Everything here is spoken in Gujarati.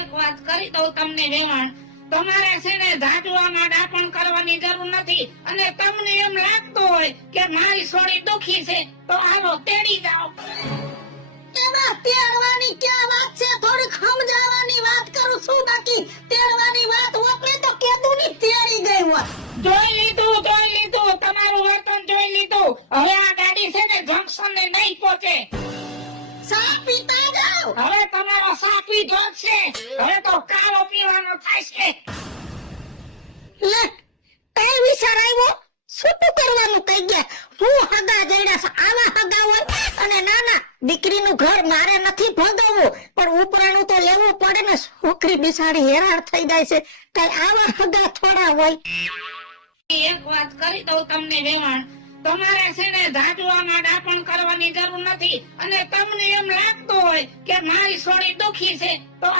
એક વાત કરી દઉં તમને વેવાણ, તમારે છે ને ઝાડવામાં ડાપણ કરવાની જરૂર નથી. અને તમને એમ લાગતું હોય કે મારી સોળી દુખી છે તો હાલો તેડી જાઓ. એમાં તેડવાની ક્યાં વાત છે? થોડીક સમજાવવાની વાત કરું છું. બાકી તેડવાની વાત હોત ને તો કેદુની તેડી ગઈ હોત. જોઈ લીધું તમારું વર્તન જોઈ લીધું. હવે આ ગાડી છે ને જંકશન ને નહીં પહોંચે. સા પીતા જાઓ. હવે તમારો સા પીધો જ છે. હવે તો કાળો પીવાનો થાય છે. લે કઈ વિચાર આવ્યો? શું કરવાનું કહી ગયા? હું હગા જઈડા છે. આવા હગા હોય અને નાના દીકરીનું ઘર મારે નથી ભોગવવું, પણ ઉપરાણું તો લેવું પડે ને. છોકરી બિચારી હેરાન થઈ જાય છે. કઈ આવા હગા થોડા હોય? એક વાત કરી દઉં તમને વેવાણ, તમારે છે ને ઝાડવામાં ડાપણ કરવાની જરૂર નથી. અને તમને એમ લાગતું હોય કે મારી સોળી દુખી છે તો